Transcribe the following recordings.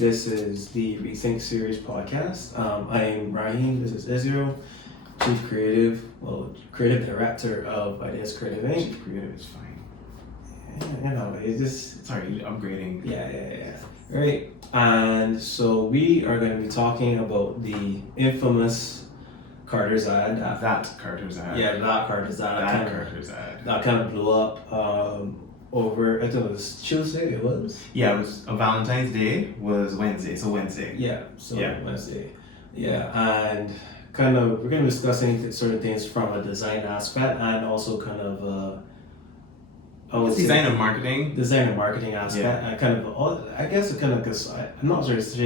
This is the ReThink series podcast. I am Raheem. This is Israel, Chief Creative Director of Ideas Creative Inc. Chief Creative is fine. It's just Sorry, upgrading. yeah. Right. And so we are going to be talking about the infamous Carter's ad. That Carter's ad. Yeah, that Carter's ad. Carter's ad. That kind of blew up over, I think it was Tuesday, it was? Yeah, it was Valentine's Day was Wednesday, so Wednesday. Yeah, Yeah. Wednesday. Yeah, and kind of, we're going to discuss certain things from a design aspect and also kind of, Design and marketing. Design and marketing aspect. Yeah. And kind of, I guess it kind of, because I'm not sure it's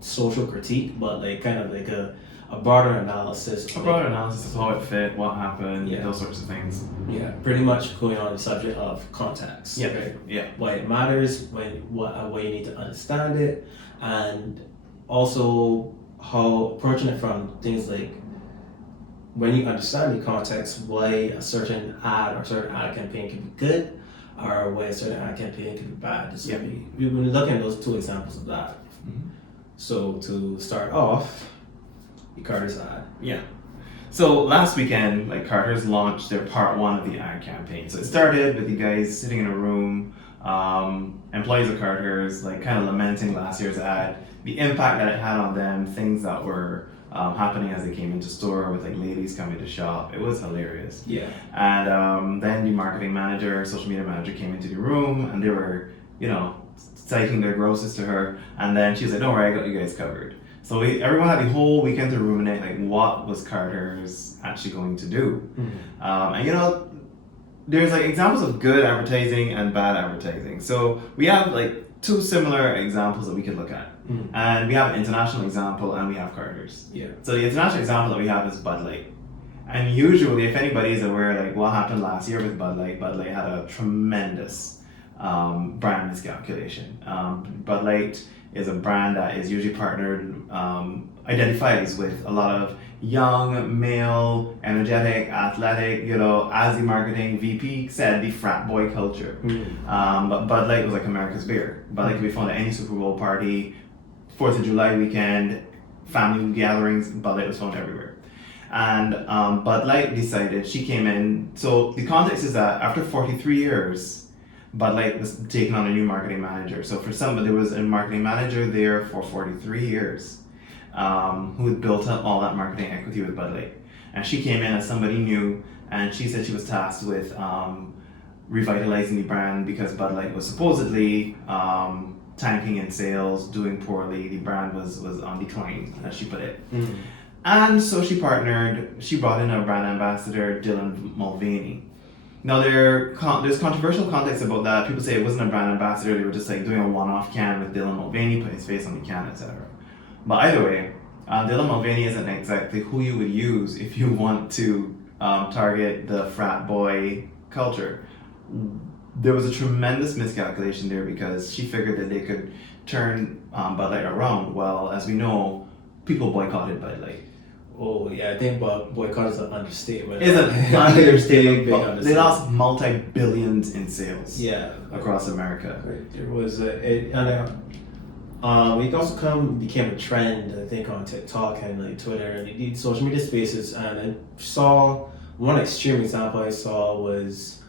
social critique, but like kind of like a broader analysis. A broader analysis of how it fit, what happened, Yeah. those sorts of things. Yeah, pretty much going on the subject of context. Yeah. Right? Yeah. Why it matters, why you need to understand it, and also how approaching it from things like when you understand the context, why a certain ad or certain ad campaign can be good, or why a certain ad campaign can be bad. So Yeah. we've been looking at those two examples of that. Mhm. So to start off, the Carter's ad. Yeah. So last weekend, Carter's launched their part one of the ad campaign. So it started with the guys sitting in a room, employees of Carter's, kind of lamenting last year's ad, the impact that it had on them, things that were happening as they came into store with ladies coming to shop. It was hilarious. Yeah. And then the marketing manager, social media manager came into the room and they were, citing their grosses to her. And then she was like, "Don't worry, I got you guys covered." So everyone had the whole weekend to ruminate, what was Carter's actually going to do? Mm-hmm. And there's examples of good advertising and bad advertising. So we have two similar examples that we could look at. Mm-hmm. And we have an international example and we have Carter's. Yeah. So the international example that we have is Bud Light. And usually, if anybody is aware, what happened last year with Bud Light had a tremendous brand miscalculation. Bud Light is a brand that is usually partnered, identifies with a lot of young, male, energetic, athletic, as the marketing VP said, the frat boy culture. Mm-hmm. But Bud Light was America's beer. Bud Light could be found at any Super Bowl party, 4th of July weekend, family gatherings, Bud Light was found everywhere. And Bud Light decided, she came in, so the context is that after 43 years, Bud Light was taking on a new marketing manager. So there was a marketing manager there for 43 years who had built up all that marketing equity with Bud Light. And she came in as somebody new, and she said she was tasked with revitalizing the brand because Bud Light was supposedly tanking in sales, doing poorly. The brand was on decline, as she put it. Mm-hmm. And so she brought in a brand ambassador, Dylan Mulvaney. Now there's controversial context about that. People say it wasn't a brand ambassador, they were just doing a one-off can with Dylan Mulvaney, put his face on the can, etc. But either way, Dylan Mulvaney isn't exactly who you would use if you want to target the frat boy culture. There was a tremendous miscalculation there because she figured that they could turn Bud Light around. Well, as we know, people boycotted Bud Light. Oh yeah, I think boycott is an understatement. It's an understatement. Big understatement. They lost multi-billions in sales. Yeah, across America. There was it also became a trend, I think, on TikTok and Twitter and the social media spaces. And I saw one extreme example I saw was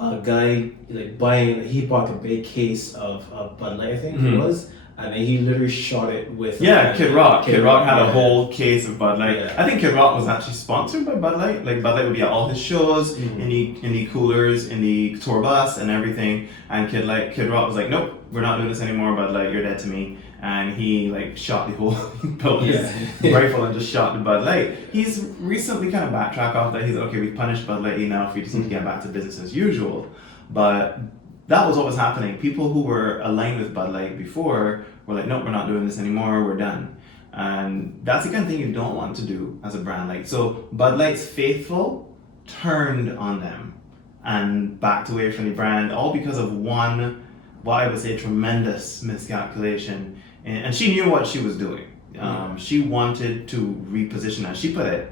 a guy he bought a big case of Bud Light, I think it was. And then he literally shot it with... Yeah, Kid Rock. Kid Rock had a whole case of Bud Light. Yeah. I think Kid Rock was actually sponsored by Bud Light. Bud Light would be at all his shows, in the coolers, in the tour bus and everything. And Kid Rock was like, "Nope, we're not doing this anymore, Bud Light, you're dead to me." And he shot the whole... built his rifle and just shot the Bud Light. He's recently kind of backtracked off that. He's okay, we've punished Bud Light enough, we just need to get back to business as usual. But that was what was happening. People who were aligned with Bud Light before were like, "Nope, we're not doing this anymore, we're done." And that's the kind of thing you don't want to do as a brand. So Bud Light's faithful turned on them and backed away from the brand, all because of one, what I would say, tremendous miscalculation. And she knew what she was doing. She wanted to reposition, as she put it,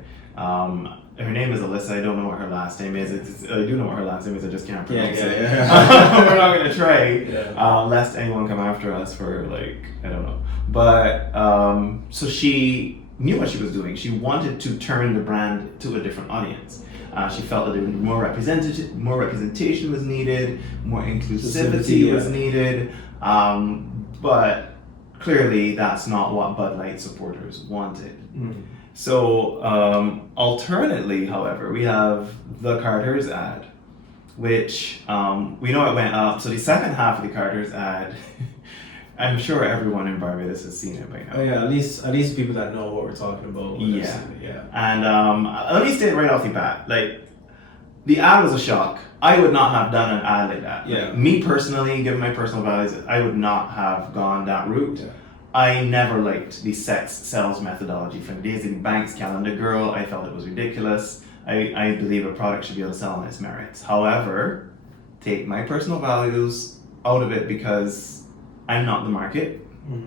her name is Alyssa. I don't know what her last name is. I do know what her last name is. I just can't pronounce it. Yeah. We're not gonna try, Yeah. lest anyone come after us for like I don't know. But so she knew what she was doing. She wanted to turn the brand to a different audience. She felt that more representation was needed, more inclusivity was needed. But clearly, that's not what Bud Light supporters wanted. Mm. So, alternately, however, we have the Carter's ad, which we know it went up. So the second half of the Carter's ad, I'm sure everyone in Barbados has seen it by now. Oh yeah, at least people that know what we're talking about. Yeah. And let me state right off the bat, like the ad was a shock. I would not have done an ad like that. Yeah. Like, me personally, given my personal values, I would not have gone that route. Yeah. I never liked the sex sales methodology from Daisy Banks' Calendar Girl. I felt it was ridiculous. I believe a product should be able to sell on its merits. However, take my personal values out of it because I'm not the market,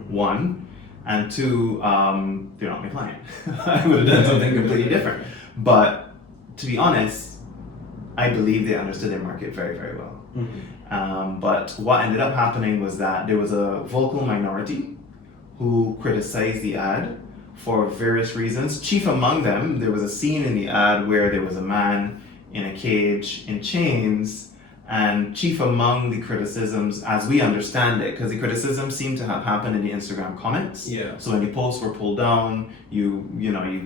one, and two, they're not my client. I would have done something completely different. But to be honest, I believe they understood their market very, very well. But what ended up happening was that there was a vocal minority who criticized the ad for various reasons. Chief among them, there was a scene in the ad where there was a man in a cage in chains, and chief among the criticisms, as we understand it, because the criticisms seem to have happened in the Instagram comments. Yeah. So when the posts were pulled down, you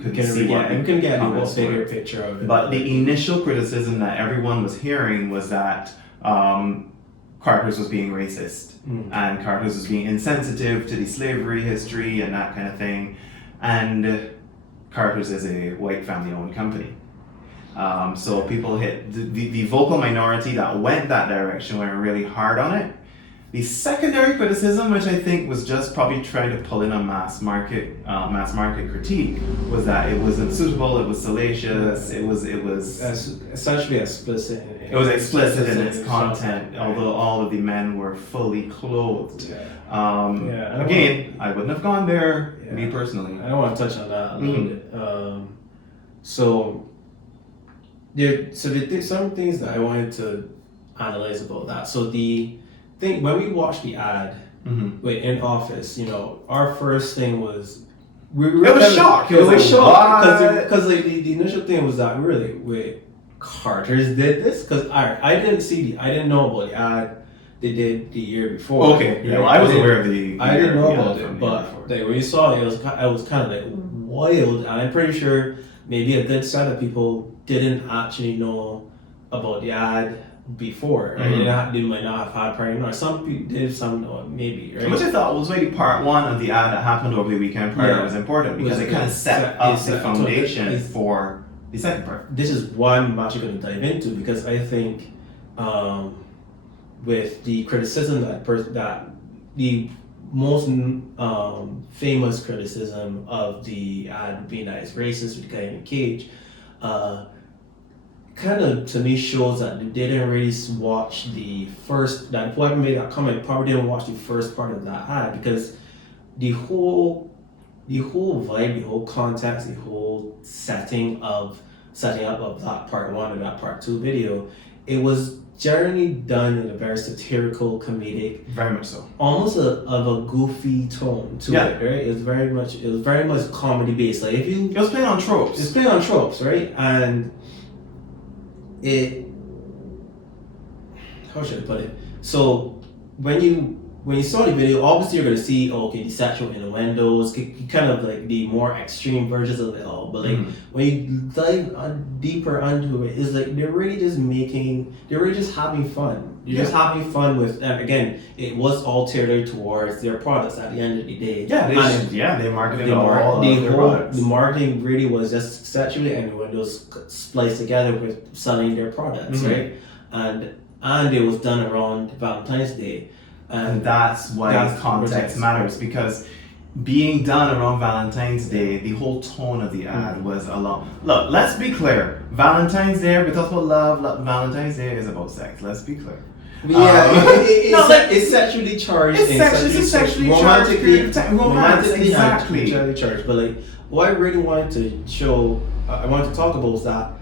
couldn't see what you can get a comments bigger were. picture of it. But the initial criticism that everyone was hearing was that Carter's was being racist, and Carter's was being insensitive to the slavery history and that kind of thing. And Carter's is a white family-owned company. So people hit the vocal minority that went that direction went really hard on it. The secondary criticism, which I think was just probably trying to pull in a mass market critique, was that it wasn't suitable, it was salacious, it was essentially explicit. It was explicit in its content, although all of the men were fully clothed. Again, I wouldn't have gone there, me personally. I don't want to touch on that a little bit. Some things that I wanted to analyze about that. So the thing, when we watched the ad in office, our first thing was we were shocked. It was shocked because the initial thing was that really wait, Carter's did this because I didn't know about the ad they did the year before. Okay, I was aware of the. I didn't know about it, but when you saw it, I was kind of like wild, and I'm pretty sure maybe a good set of people didn't actually know about the ad before. Right? They might not have had prior knowledge. Some people did, some maybe. Right? Which I thought was maybe part one of the ad that happened over the weekend prior was important because it kind of set up the foundation for the second part. This is what I'm actually going to dive into because I think with the criticism that the most famous criticism of the ad being that it's racist with the guy in the cage, kind of to me shows that they didn't really watch the first, that whoever made that comment probably didn't watch the first part of that ad because the whole vibe, the whole context, the whole setting up of that part one and that part two video, it was generally done in a very satirical, comedic, very much so, almost of a goofy tone to it, right? It was very much comedy based. Like it was playing on tropes. It's playing on tropes, right? And how should I put it? So when you saw the video, obviously you're gonna see the sexual innuendos, kind of like the more extreme versions of it all. But like when you dive deeper into it, it's like they're really just having fun. They're just having fun with them. Again, it was all tailored towards their products at the end of the day. They marketed all their products. The marketing really was just sexually innuendos spliced together with selling their products, right? And it was done around Valentine's Day. And that's why context matters because being done around Valentine's Day, the whole tone of the ad was along. Look, let's be clear. Valentine's Day, we talk about love. Valentine's Day is about sex. Let's be clear. It's sexually charged. It's sexually charged. Romantically Exactly. charged. But like what I really wanted to show, I wanted to talk about was that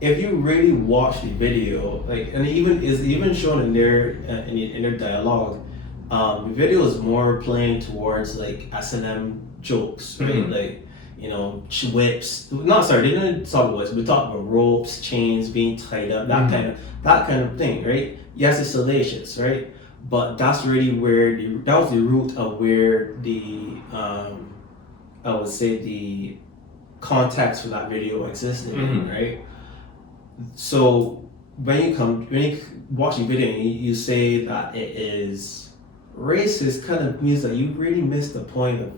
if you really watch the video, like, and it even shown in their dialogue, the video is more playing towards like S&M jokes, right? Mhm. Like, whips. Not sorry, they didn't talk about whips. We talked about ropes, chains being tied up, that kind of thing, right? Yes, it's salacious, right? But that's really where that was the root of where the I would say the context for that video existed, Mhm. right? So when you watch the video and you say that it is racist, kind of means that you really missed the point of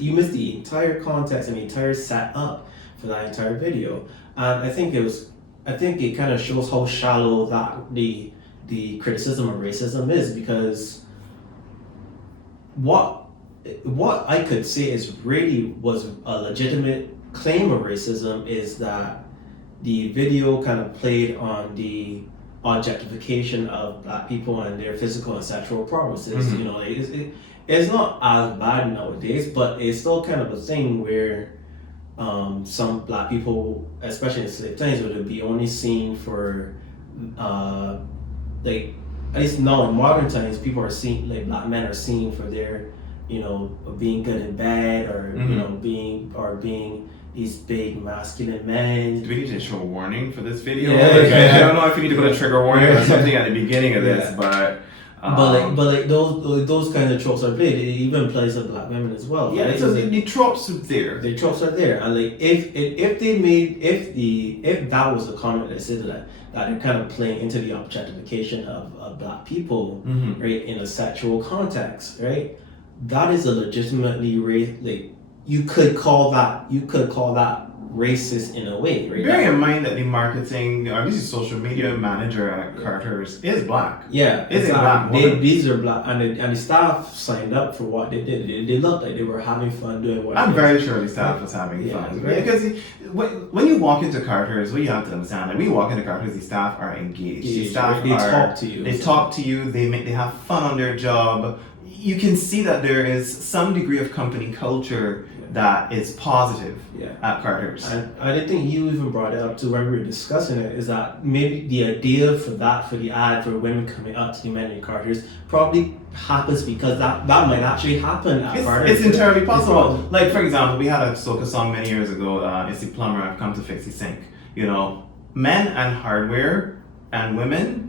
you missed the entire context and the entire setup for that entire video. And I think it kind of shows how shallow that the criticism of racism is, because what I could say is really was a legitimate claim of racism is that the video kind of played on the objectification of black people and their physical and sexual promises. Mhm. It's not as bad nowadays, but it's still kind of a thing where some black people, especially in slave times, would be only seen for like, at least now in modern times, people are seen, like black men are seen for their being good in bed, or being these big masculine men. Do we need to show a warning for this video? Yeah. Like, I don't know if we need to put a trigger warning or something at the beginning of this, Yeah. but. But those kind of tropes are played. It even plays with black women as well. Yeah, right? so the tropes are there. The tropes are there, and like if that was a comment that said that they're kind of playing into the objectification of black people, Mhm. right, in a sexual context, right, that is a legitimately like you could call that racist in a way, right? Bearing in mind that the marketing, or this social media manager at Carter's is black. Yeah, Is a black woman. these are black, and the staff signed up for what they did. They looked like they were having fun doing what. I'm very sure the staff was having Yeah, fun. right. Because when you walk into Carter's, what you have to understand, like when you walk into Carter's, the staff are engaged. The staff They talk to you. They talk to you. They have fun on their job. You can see that there is some degree of company culture that is positive at Carter's. And I think you even brought it up too when we were discussing it, is that maybe the idea for the ad for women coming up to the men in Carter's probably happens because that might actually happen at Carter's. It's entirely possible. Like, for example, we had a soca song many years ago, It's the Plumber, I've Come to Fix the Sink. Men and hardware and women,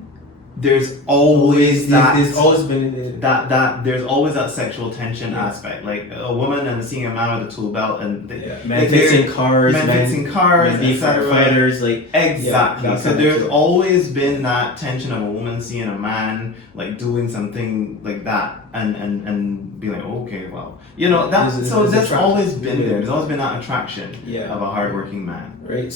there's always there's always been there's always that sexual tension aspect, like a woman and seeing a man with a tool belt, and men fixing cars, men being firefighters, like exactly. So there's always been that tension of a woman seeing a man like doing something like that, and being like, okay, well, that's always been there. There's always been that attraction of a hardworking man, right?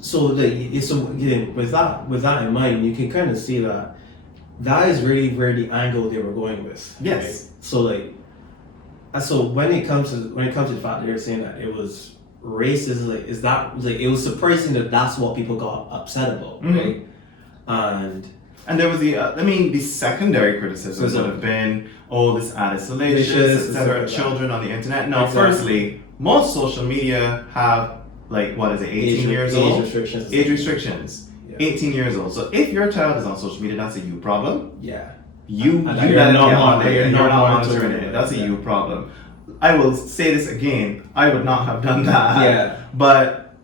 So again, with that in mind, you can kind of see that is really where the angle they were going with. Yes. Right? So when it comes to the fact that they're saying that it was racist, it was surprising that that's what people got upset about, right? And there was the secondary criticisms would have been, this ad is salacious, etc. Children on the internet. Now, firstly, most social media have 18 years old? Age restrictions. Yeah. 18 years old. So if your child is on social media, that's a you problem. Yeah. You're not monitoring it. That's a you problem. I will say this again. I would not have done that. Yeah. But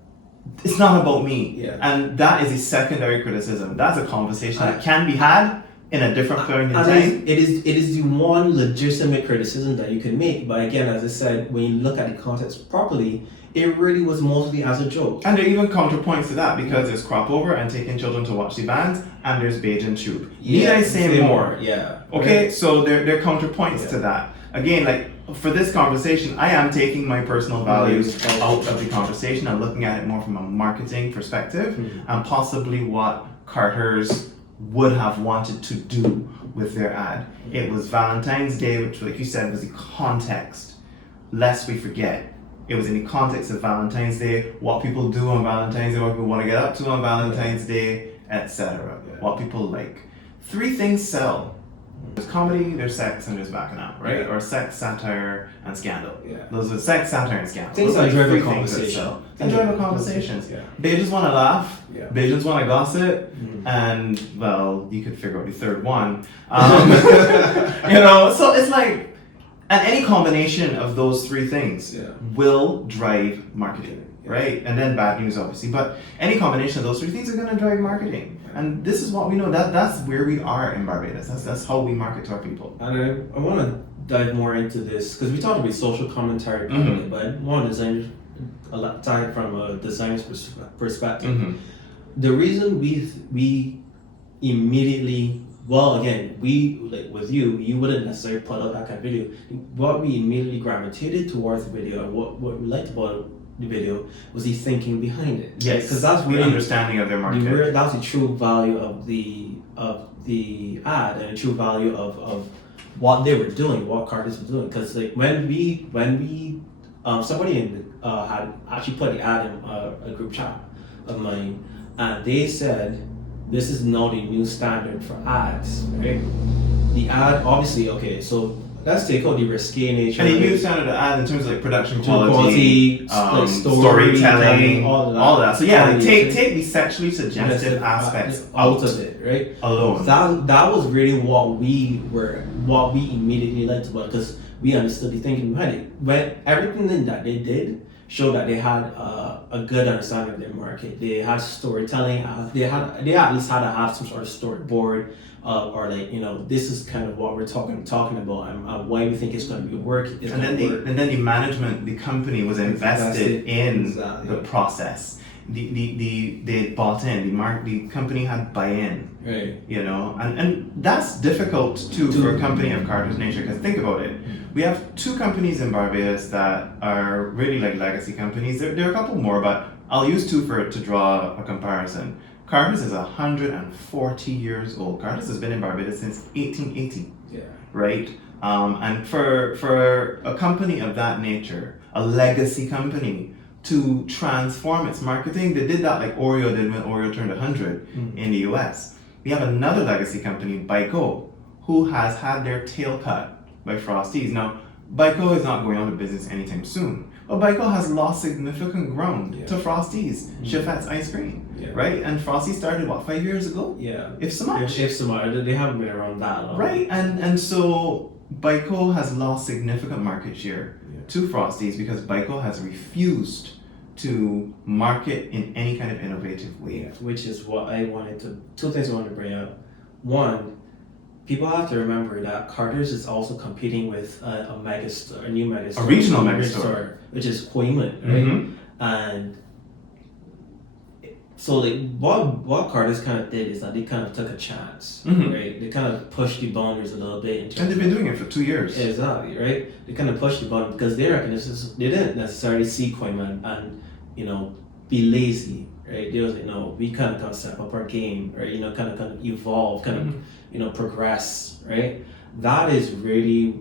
it's not about me. Yeah. And that is a secondary criticism. That's a conversation that can be had in a different point in time. It is the one legitimate criticism that you can make. But again, as I said, when you look at the context properly, it really was mostly as a joke. And there are even counterpoints to that, because there's crop over and taking children to watch the bands, and there's beige and tube. Need I say more? Yeah. Okay, so there are counterpoints to that. Again, for this conversation, I am taking my personal values out of the conversation and looking at it more from a marketing perspective, and possibly what Carter's would have wanted to do with their ad. It was Valentine's Day, which, like you said, was the context. Lest we forget. It was in the context of Valentine's Day, what people do on Valentine's Day, what people want to get up to on Valentine's Day, etc. What people like. 3 things sell. There's comedy, there's sex, and there's bacchanal, right? Yeah. Or sex, satire, and scandal. Yeah. Those are sex, satire, and scandal. Things Those are like three enjoyable things that conversation. sell. Enjoyable conversations. Yeah. Beijers want to laugh. Yeah. Beijers want to gossip. Mhm. And, well, you could figure out the third one. So it's like, and any combination of those three things Yeah. will drive marketing, Yeah. right? And then bad news, obviously. But any combination of those three things are going to drive marketing. And this is what we know. That's where we are in Barbados. That's how we market to our people. And I want to dive more into this because we talked about social commentary, Mhm. but I want to design a lot time from a designer's perspective. Mm-hmm. The reason we immediately, well, again, we like with you wouldn't necessarily put out that kind of video. What we immediately gravitated towards the video and what we liked about the video was the thinking behind it. Yes, because that's the really understanding of their market. that's the true value of the ad and the true value of what they were doing, what Carter's were doing. Because like when we somebody had actually put the ad in a group chat of mine, and they said this is now the new standard for ads, right? The ad, obviously, okay, so let's take out the risque nature. And a new standard of ad in terms of like production quality, quality, like storytelling, all that. So yeah, like, Quality, take the sexually suggestive aspects out of it, right? alone. That was really what we immediately liked about it because we understood the thinking behind it. When everything that they did showed that they had a good understanding of their market. They had storytelling. They at least had to have some sort of storyboard, or like this is kind of what we're talking about and why we think it's going to be work. And then the management, the company was invested in Exactly. the process. They bought in. The company had buy-in. Right. And that's difficult too for a company of Carter's nature. Because think about it, we have two companies in Barbados that are really like legacy companies. There are a couple more, but I'll use two to draw a comparison. Carter's is 140 years old. Carter's has been in Barbados since 1880. Yeah. Right? And for a company of that nature, a legacy company, to transform its marketing, they did that like Oreo did when Oreo turned 100 in the US. We have another legacy company, Baiko, who has had their tail cut by Frosties. Now, Baiko is not going out of business anytime soon, but Baiko has lost significant ground to Frosties, Chefette's ice cream, right? And Frosties started, 5 years ago? Yeah. If so much. If so much. They haven't been around that long. Right, and so Baiko has lost significant market share to Frosties because Baiko has refused to market in any kind of innovative way. Yeah, which is what two things I wanted to bring up. One, people have to remember that Carter's is also competing with a new mega store. A regional mega store. Which is Queensland, right? Mm-hmm. And so like what Carter's kind of did is that they kind of took a chance, right? They kind of pushed the boundaries a little bit. And they've been doing it for 2 years. Exactly, right? They kind of pushed the boundaries because they reckon they didn't necessarily see Queensland and be lazy, right? They was like, no, we kind of gotta step up our game, right? Kind of evolve, progress, right? That is really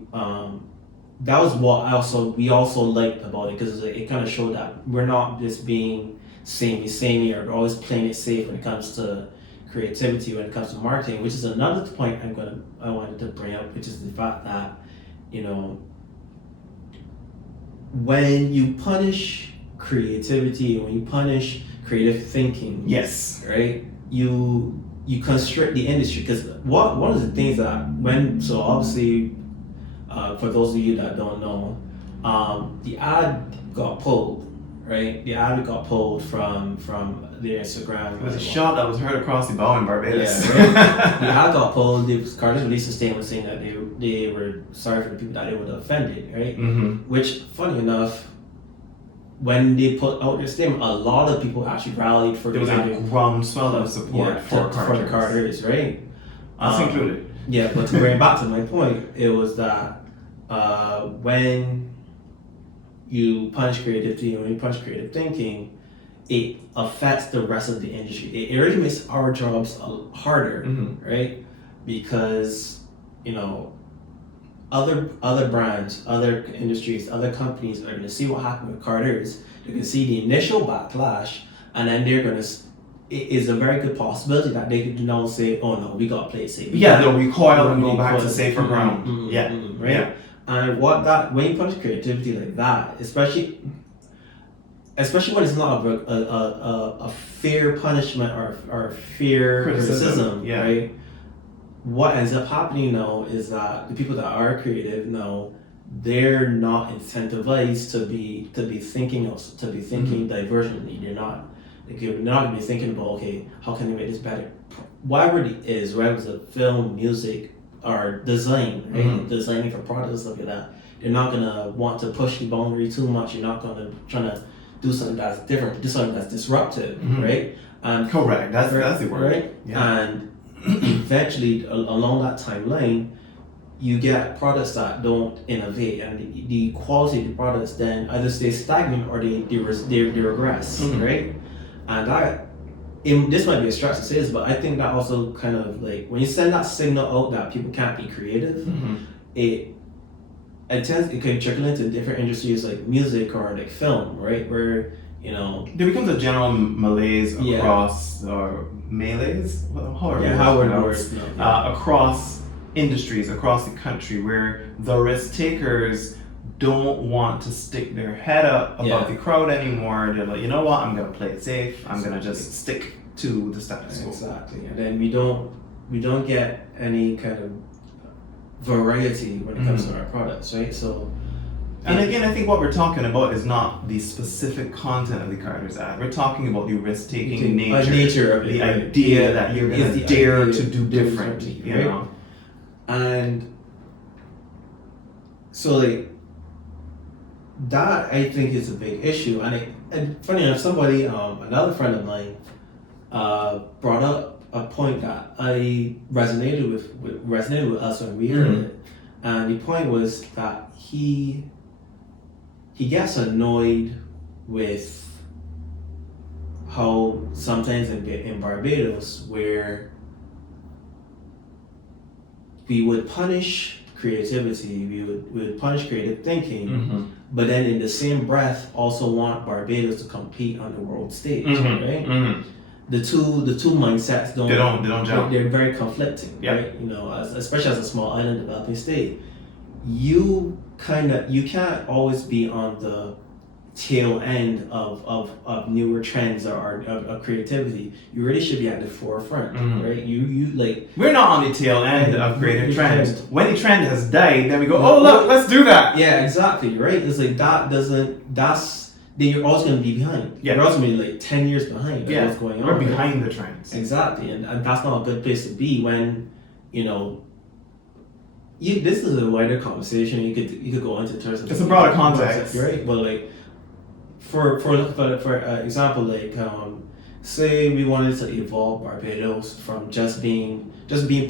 that was what we also liked about it because it kind of showed that we're not just being samey or we're always playing it safe when it comes to creativity, when it comes to marketing, which is another point I wanted to bring up, which is the fact that when you punish creativity, when you punish creative thinking, yes, right, you constrict the industry because one of the things that obviously for those of you that don't know, the ad got pulled, right? The ad got pulled from their Instagram. It was a shot that was heard across the bow in Barbados. Yeah, right? The ad got pulled. Carter's released a statement saying that they were sorry for the people that they would have offended, right? Which, funny enough, when they put out their statement, a lot of people actually rallied for there was a groundswell of support for the Carters, right? Us included. Yeah, but to bring back to my point, it was that when you punish creativity, when you punish creative thinking, it affects the rest of the industry. It really makes our jobs harder, right? Because other brands, other industries, other companies are going to see what happened with Carter's. They're going to see the initial backlash, and then they're going to it is a very good possibility that they could now say, "Oh no, we gotta play it safe." Yeah, they'll recoil and go back to safer ground. Right. Yeah. And when you punish creativity like that, especially when it's not a fair punishment or fair criticism, yeah. right? What ends up happening now is that the people that are creative now, they're not incentivized to be thinking divergently. They're not. They're not gonna be thinking about, okay, how can they make this better? Whatever it is, whether it's a film, music, or design, right? Designing for products, stuff like that. They're not gonna want to push the boundary too much. You're not gonna try to do something that's different, do something that's disruptive, right? And correct. That's the word. Right? Yeah. And eventually, along that timeline, you get products that don't innovate, and the quality of the products then either stay stagnant or they regress, right? And this might be a stretch to say this, but I think that also kind of like when you send that signal out that people can't be creative, it can trickle into different industries like music or like film, right? Where there becomes a general malaise across or malaise, across industries across the country, where the risk takers don't want to stick their head up above the crowd anymore. They're like, you know what, I'm gonna play it safe. I'm gonna just stick to the status quo. Exactly, and then we don't get any kind of variety when it comes to our products, right? So, and again, I think what we're talking about is not the specific content of the Carter's ad. We're talking about the risk-taking nature of it, the idea that you're going to dare to do different, you know? And so, like, that I think is a big issue. And funny enough, somebody, another friend of mine, brought up a point that I resonated with us when we heard it. And the point was that he gets annoyed with how sometimes in Barbados, where we would punish creativity, we would punish creative thinking, but then in the same breath also want Barbados to compete on the world stage, right? The two mindsets don't jump. They're very conflicting, right? Especially as a small island developing state, you can't always be on the tail end of newer trends or of creativity. You really should be at the forefront, right? You like, we're not on the tail end of creative trends. When the trend has died, then we go, oh look, let's do that. Yeah, exactly, right? It's like then you're always going to be behind. Yeah. You're always going to be like 10 years behind what's going on. We're behind the trends. Exactly, and that's not a good place to be when, this is a wider conversation. You could go into terms of, it's a broader context, right? But like, for example, like, say we wanted to evolve Barbados from just being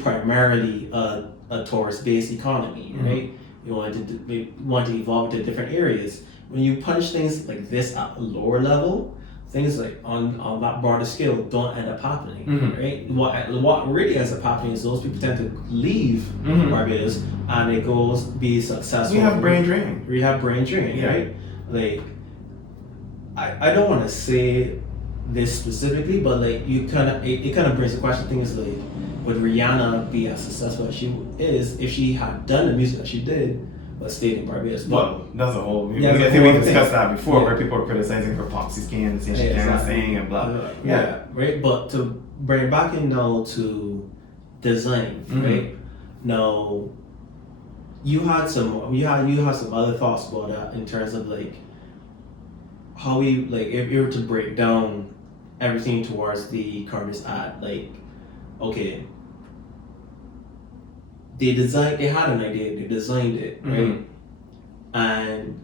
primarily a tourist-based economy, right? We want to evolve to different areas. When you punish things like this at a lower level, things like on that broader scale don't end up happening, right? What really ends up happening is those people tend to leave Barbados and they go be successful. We have brain drain, right? Like, I don't want to say this specifically, but like it kind of brings the question. Things like, would Rihanna be as successful as she is if she had done the music that she did but stayed in Barbados? Well, that's a whole. I think we discussed that before, where people are criticizing her poxy skin and saying she can't sing and blah. Right. But to bring it back in now to design, right? Now, you had some other thoughts about that in terms of like how we, like, if you were to break down everything towards the Carter's ad, like, okay, they had an idea, they designed it, right? And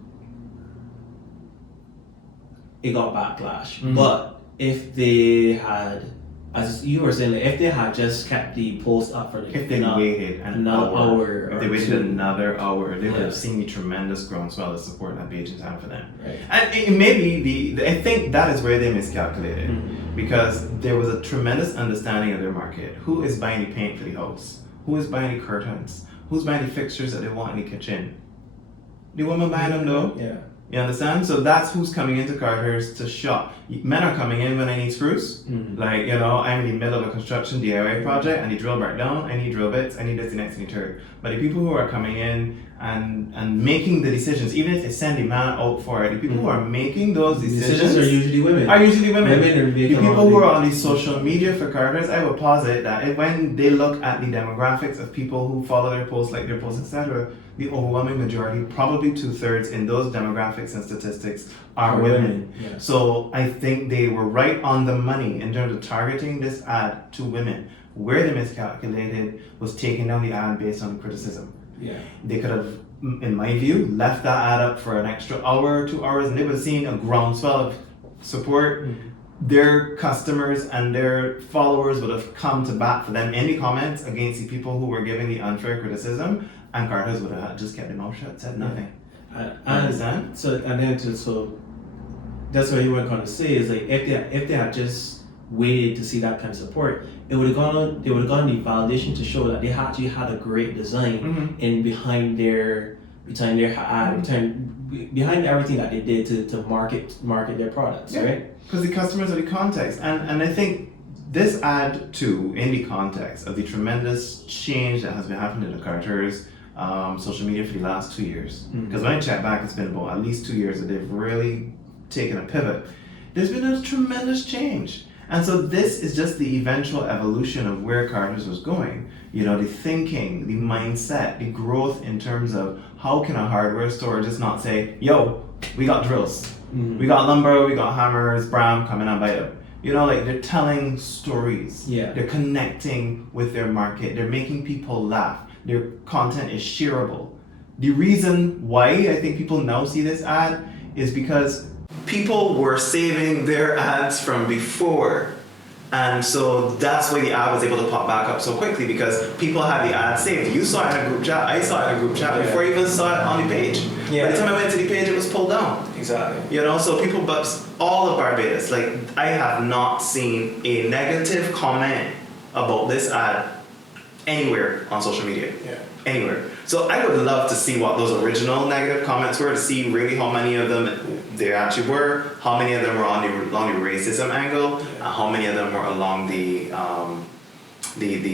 it got backlash. But if they had, as you were saying, like, if they had just kept the post up for, like, if they waited another hour, if they waited two, another hour, they would have seen the tremendous groundswell of support that Beijing's had for them. Right. And it maybe I think that is where they miscalculated, because there was a tremendous understanding of their market. Who is buying the paint for the house? Who is buying the curtains? Who's buying the fixtures that they want in the kitchen? The women buying them though. Yeah. You understand? So that's who's coming into Carter's to shop. Men are coming in when I need screws. Like, you know, I'm in the middle of a construction DIY project, I need drill back down, I need drill bits, I need this, the next, and the third. But the people who are coming in and making the decisions, even if they send the man out for it, the people who are making those decisions are usually women. Women are the people who are on the social media for Carter's, I would posit that when they look at the demographics of people who follow their posts, like their posts, etc., the overwhelming majority, probably 2/3 in those demographics and statistics, are women. Yeah. So I think they were right on the money in terms of targeting this ad to women. Where they miscalculated was taking down the ad based on criticism. Yeah. They could have, in my view, left that ad up for an extra hour, 2 hours, and they would have seen a groundswell of support. Their customers and their followers would have come to bat for them in the comments against the people who were giving the unfair criticism, and Carter's would have just kept their mouth shut, said nothing. I understand. So that's what you were going to say is like if they had just waited to see that kind of support, they would have gone the validation to show that they actually had a great design in behind their ad, behind everything that they did to market their products, right? Because the customers are the context, and I think this ad too, in the context of the tremendous change that has been happening in the Carter's social media for the last 2 years. Because when I check back, it's been about at least 2 years that they've really taken a pivot. There's been a tremendous change. And so this is just the eventual evolution of where Carter's was going. You know, the thinking, the mindset, the growth in terms of how can a hardware store just not say, yo, we got drills, we got lumber, we got hammers, Bram, come in and buy them. You know, like they're telling stories. Yeah. They're connecting with their market. They're making people laugh. Their content is shareable. The reason why I think people now see this ad is because people were saving their ads from before. And so that's why the ad was able to pop back up so quickly, because people had the ad saved. You saw it in a group chat, I saw it in a group chat before you even saw it on the page. Yeah. By the time I went to the page, it was pulled down. Exactly. You know, so people, but all of Barbados, like I have not seen a negative comment about this ad anywhere on social media. Yeah. Anywhere. So I would love to see what those original negative comments were, to see really how many of them there actually were, how many of them were on the racism angle, and how many of them were along the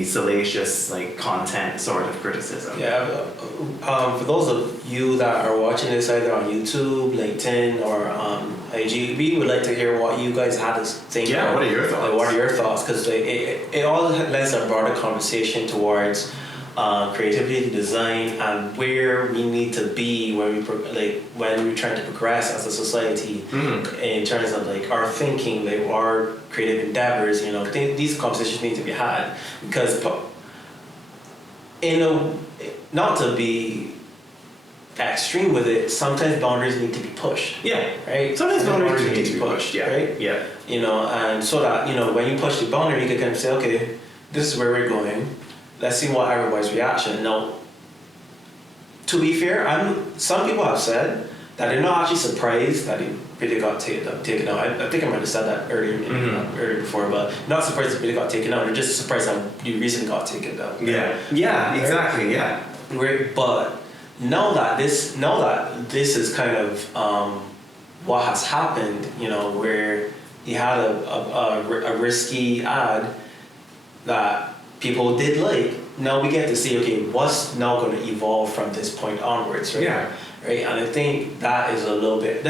salacious like content sort of criticism. Yeah. For those of you that are watching this either on YouTube, LinkedIn, or IG, we would like to hear what you guys had to think. Yeah, what are your thoughts? Like, what are your thoughts? Because it all lends a broader conversation towards creativity, design, and where we need to be when we're trying to progress as a society in terms of like our thinking, like our creative endeavors. You know, these conversations need to be had because, not to be extreme with it, sometimes boundaries need to be pushed. Yeah. Right. Sometimes boundaries need to be pushed. Yeah. Right. Yeah. You know, and so that when you push the boundary, you can kind of say, okay, this is where we're going. Let's see what everybody's reaction. Now, to be fair, some people have said that they're not actually surprised that the video got taken out. I think I might have said that earlier before, but not surprised the video got taken out. They're just surprised that the reason got taken out. Yeah. Yeah. Exactly. Yeah. Right. But now that this is kind of what has happened, where you had a risky ad that people did like. Now we get to see, okay, what's now going to evolve from this point onwards, right? Yeah. Right, and I think that is a little bit.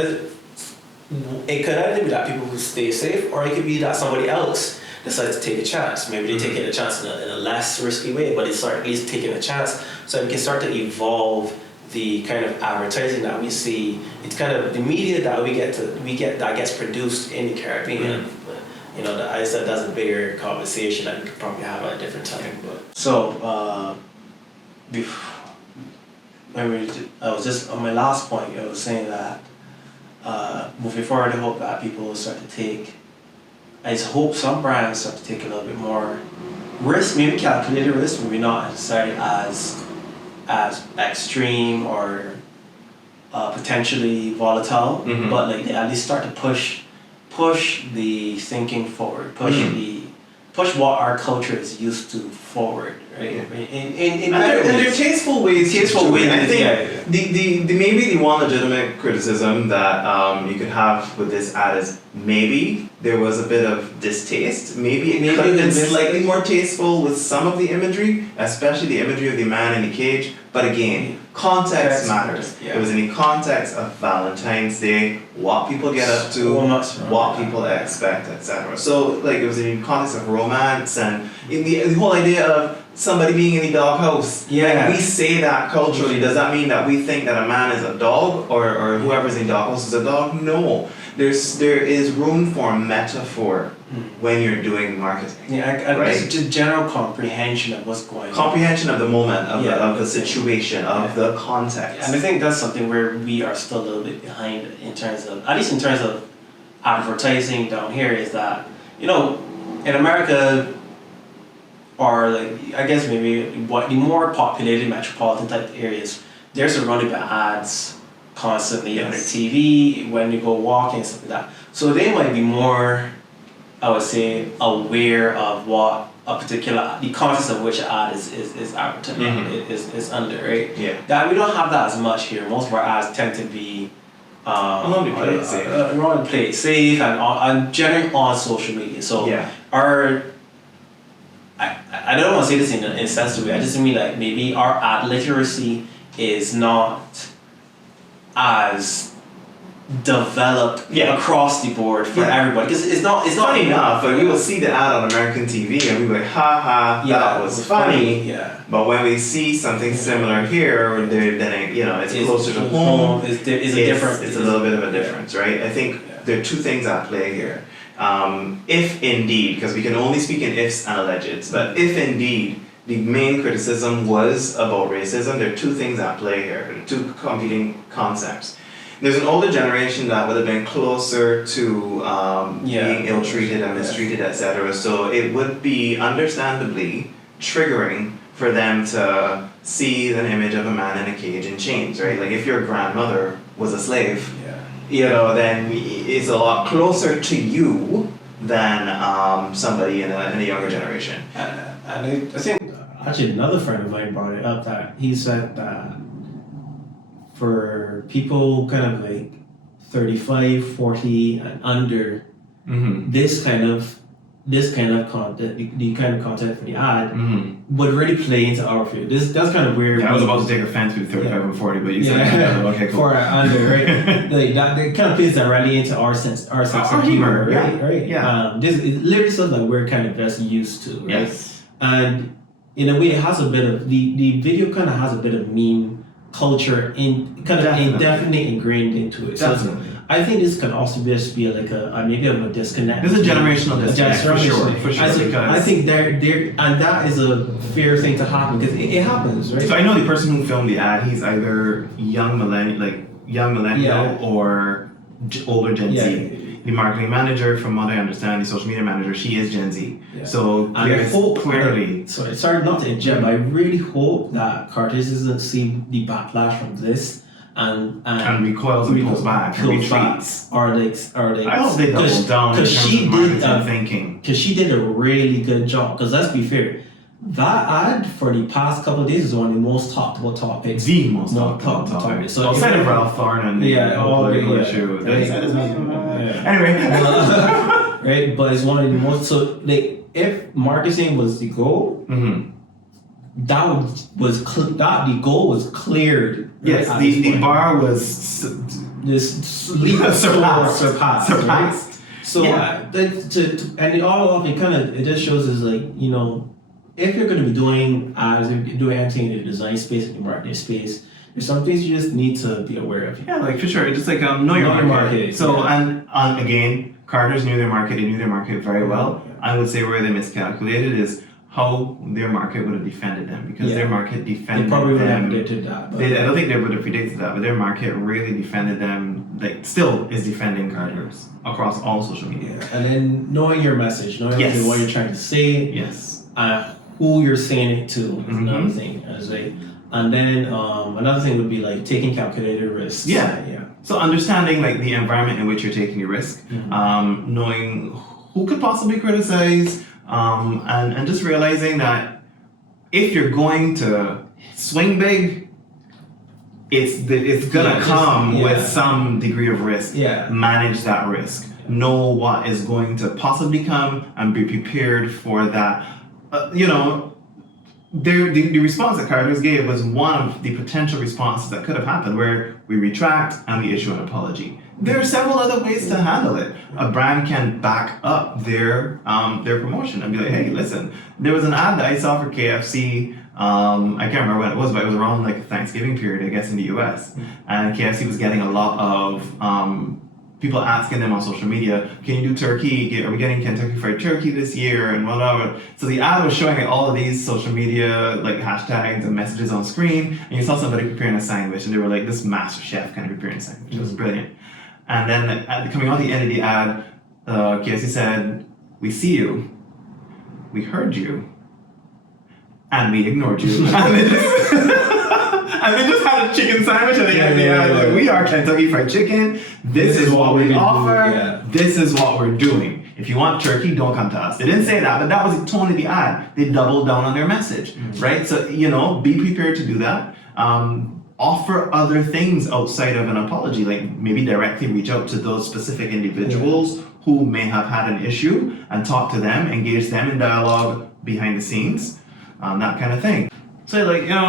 It could either be that people who stay safe, or it could be that somebody else decides to take a chance. Maybe they take a chance in a less risky way, but they start at least taking a chance, so we can start to evolve the kind of advertising that we see. It's kind of the media that we get that gets produced in the Caribbean. I said that's a bigger conversation that we could probably have at a different time. But so, I was just on my last point. I was saying that moving forward, I hope that people will start to take. I just hope some brands start to take a little bit more risk, maybe calculated risk, maybe not necessarily as extreme or potentially volatile, but like they at least start to push the thinking forward, push push what our culture is used to forward, right? In And better there are ways. tasteful ways. Tasteful ways, I think yeah. the maybe the one legitimate criticism that you could have with this ad is maybe there was a bit of distaste. Maybe it could have been slightly more tasteful with some of the imagery, especially the imagery of the man in the cage. But again, context matters. Yeah. It was in the context of Valentine's Day, what people get up to, So much, what people expect, etc. So like it was in the context of romance and in the whole idea of somebody being in the doghouse. Yeah. Like we say that culturally. Does that mean that we think that a man is a dog or whoever's in the doghouse is a dog? No. There is room for metaphor when you're doing marketing. Yeah, right? it's just general comprehension of what's going on. Comprehension of the moment, of the situation, Yeah. of the context. And I think that's something where we are still a little bit behind in terms of, at least in terms of advertising down here, is that, you know, in America, or like, I guess maybe what the more populated metropolitan type areas, they're surrounded by ads constantly on their TV when you go walking and stuff like that. So they might be more, I would say, aware of what a particular, the context of which an ad is advertising, is under, right? Yeah. That we don't have that as much here. Most of our ads tend to be to play it safe. around to play it safe and generally on social media. So Yeah. I don't want to say this in an insensitive way. I just mean like maybe our ad literacy is not as developed across the board for everybody, because it's not Funny enough, like we will see the ad on American TV and we go like, ha ha, that was funny. Yeah. But when we see something similar here, then it's closer to home. It's a little bit of a difference, right? I think there are two things at play here. If indeed, because we can only speak in ifs and allegeds, but if indeed the main criticism was about racism, there are two things at play here, there are two competing concepts. There's an older generation that would have been closer to being ill-treated and mistreated, etc. So it would be understandably triggering for them to see an image of a man in a cage in chains, right? Like if your grandmother was a slave, then it's a lot closer to you than somebody in a younger generation. And I think actually another friend of mine brought it up, that he said that for people kind of like 35, 40 and under, this kind of content, the kind of content for the ad would really play into our field. That's kind of weird. I was about to take offense with 35 and 40, but you said okay, cool. For under, right? Like that kind of plays directly into our sense of humor, right? Right. Yeah. This is literally something that we're kind of just used to, right? Yes. And in a way, it has a bit of the video kind of has a bit of meme culture definitely ingrained into it. Definitely. So I think this can also just be like maybe of a disconnect. There's a generational disconnect for sure. I think there and that is a fair thing to happen, because it happens, right? So I know the person who filmed the ad, he's either young millennial or older Gen Z. The marketing manager, from what I understand, the social media manager, she is Gen Z. Yeah. So clearly. Sorry not to interject, but I really hope that Curtis doesn't see the backlash from this and recoils and pulls back and retreats. Or I hope they double down in terms of marketing thinking. Because she did a really good job. Because let's be fair, that ad for the past couple of days is one of the most talked about topics. The most talked about topic. So outside of Ralph Lauren and the political issue. Anyway. Right, but it's one of the most. So, like, if marketing was the goal, the goal was cleared. Yes, right, the bar was surpassed. Right? So, and all of it just shows is like, if you're going to be doing ads, if you're doing anything in the design space, in the marketing space, there's some things you just need to be aware of. Yeah, like for sure. Just like know your market. So and again, Carter's knew their market. They knew their market very well. Yeah. I would say where they miscalculated is how their market would have defended them, because their market defended them. They probably would have predicted that. I don't think they would have predicted that, but their market really defended them. Like still is defending Carter's across all social media. Yeah. And then knowing your message, knowing what you're trying to say. Yes. Who you're saying it to is another thing. And then another thing would be like taking calculated risks. Yeah. So understanding like the environment in which you're taking your risk, knowing who could possibly criticize, and just realizing that if you're going to swing big, it's gonna come with some degree of risk. Yeah. Manage that risk. Know what is going to possibly come and be prepared for that. The response that Carlos gave was one of the potential responses that could have happened, where we retract and we issue an apology. There are several other ways to handle it. A brand can back up their promotion and be like, hey, listen, there was an ad that I saw for KFC. I can't remember when it was, but it was around like the Thanksgiving period, I guess, in the US. And KFC was getting a lot of people asking them on social media, can you do turkey? Are we getting Kentucky Fried Turkey this year? And whatever. So the ad was showing like all of these social media like hashtags and messages on screen, and you saw somebody preparing a sandwich, and they were like, this master chef kind of preparing a sandwich. It was brilliant. And then coming on the end of the ad, KFC said, we see you, we heard you, and we ignored you. And they just had a chicken sandwich at the end of the ad. Like, we are Kentucky Fried Chicken. This is what we offer. Yeah. This is what we're doing. If you want turkey, don't come to us. They didn't say that, but that was the tone of the ad. They doubled down on their message, right? So, be prepared to do that. Offer other things outside of an apology, like maybe directly reach out to those specific individuals who may have had an issue and talk to them, engage them in dialogue behind the scenes, that kind of thing. So,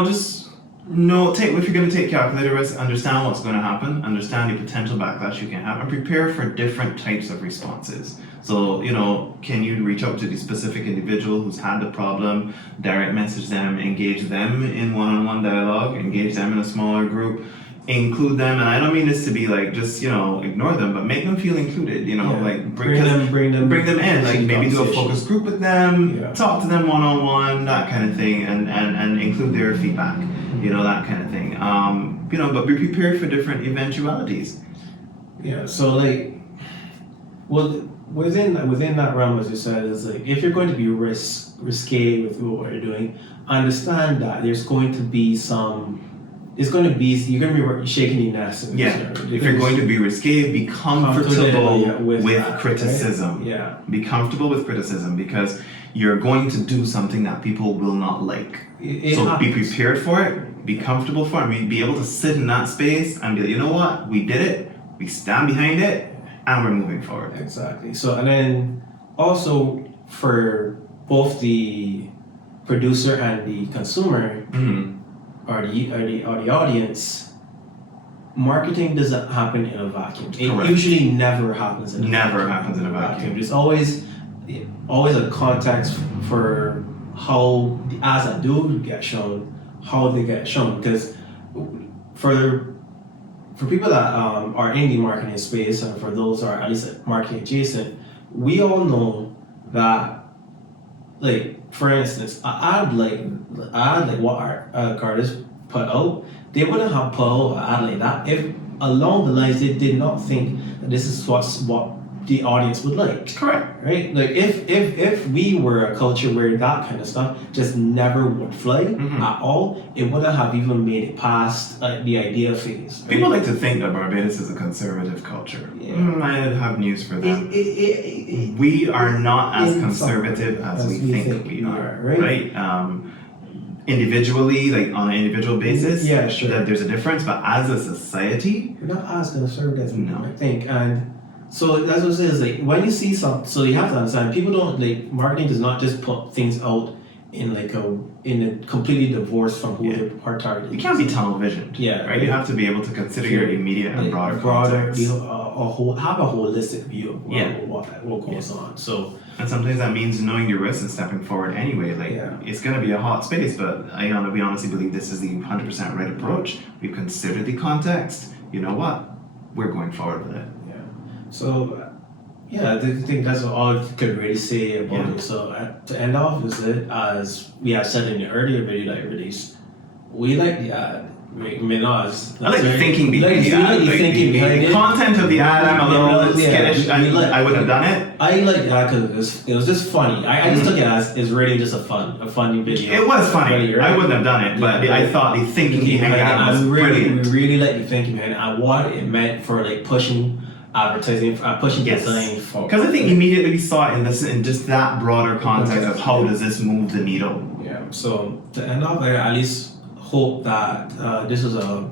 just if you're going to take calculated risk, understand what's going to happen, understand the potential backlash you can have, and prepare for different types of responses. So, can you reach out to the specific individual who's had the problem, direct message them, engage them in one-on-one dialogue, engage them in a smaller group, include them, and I don't mean this to be like just ignore them, but make them feel included. Bring them in. Like maybe do a focus group with them, talk to them one-on-one, that kind of thing, and include their feedback. That kind of thing. But be prepared for different eventualities. Yeah. So within that realm, as you said, is like if you're going to be risque with what you're doing, understand that there's going to be some. It's going to be you're going to be shaking your nest. If you're going to be risque, be comfortable with criticism. Right? Yeah. Be comfortable with criticism because you're going to do something that people will not like. So be prepared for it. Be comfortable for it. Be able to sit in that space and be like, you know what? We did it. We stand behind it, and we're moving forward. Exactly. So, and then also for both the producer and the consumer, or the audience, marketing doesn't happen in a vacuum. It usually never happens in a vacuum. There's always a context for how the ads that do get shown, how they get shown. Because for people that are in the marketing space, and for those who are at least marketing adjacent, we all know that, for instance, an ad like what our artists put out, they wouldn't have put out an ad like that if along the lines they did not think that this is what the audience would like. Correct. Right? Like if we were a culture where that kind of stuff just never would fly at all, it wouldn't have even made it past the idea phase. Right? People like to think that Barbados is a conservative culture. I have news for them. We are not as conservative as we think we are. Right? Individually, on an individual basis, that there's a difference, but as a society, we're not as conservative as I think. And so that's what it is. When you see something, so you have to understand, people don't marketing does not just put things out in a completely divorced from who their target is. You can't be tunnel visioned. Right. You have to be able to consider your immediate and broader context. Have a holistic view of what goes on. So. And sometimes that means knowing your risks and stepping forward anyway. It's going to be a hot space, but we honestly believe this is the 100% right approach. We've considered the context. You know what? We're going forward with it. Yeah. So, I think that's all I could really say about it. So, to end off is it, as we have said in the earlier video that I released, we like the ad. I like the thinking behind the ad. The content of the ad, I'm a little skittish. I wouldn't have done it. I like the ad because it was just funny. I just took it as it's really just a funny video. It was funny. I wouldn't have done it, but I thought the thinking behind the ad was brilliant. We really like the thinking behind it and what it meant for pushing advertising, pushing Yes. design forward. Because I think immediately we saw it in just that broader context of how does this move the needle. Yeah. So to end off, I at least hope that this was a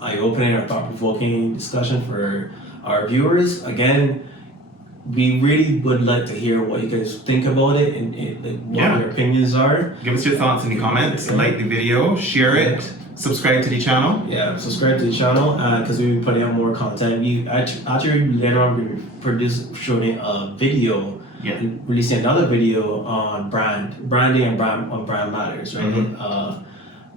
eye-opening or thought-provoking discussion for our viewers. Again, we really would like to hear what you guys think about it and like what your opinions are. Give us your thoughts in the comments. Like the video, share it, subscribe to the channel. Yeah, subscribe to the channel because we'll be putting out more content. We actually later on we'll be showing a video. Yeah. And releasing another video on branding and brand matters, right?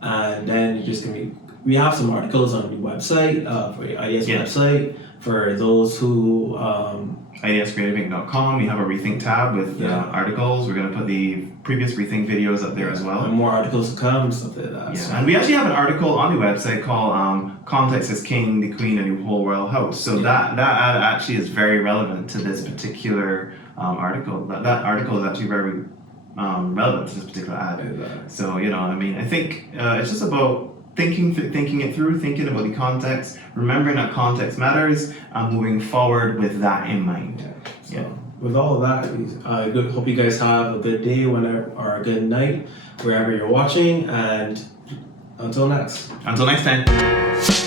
And then you're just gonna be. We have some articles on the website for IDS website for those who. IDScreativeinc.com. We have a ReThink tab with articles. We're going to put the previous ReThink videos up there as well. And more articles to come, stuff like that. Yeah. So. And we actually have an article on the website called Context is King, the Queen, and the Whole Royal House. So that ad actually is very relevant to this particular article. That article is actually very relevant to this particular ad. Exactly. So, you know, I mean, I think it's just about thinking it through, thinking about the context, remembering that context matters, and moving forward with that in mind. Yeah. So with all of that, I hope you guys have a good day or a good night wherever you're watching, and until next time.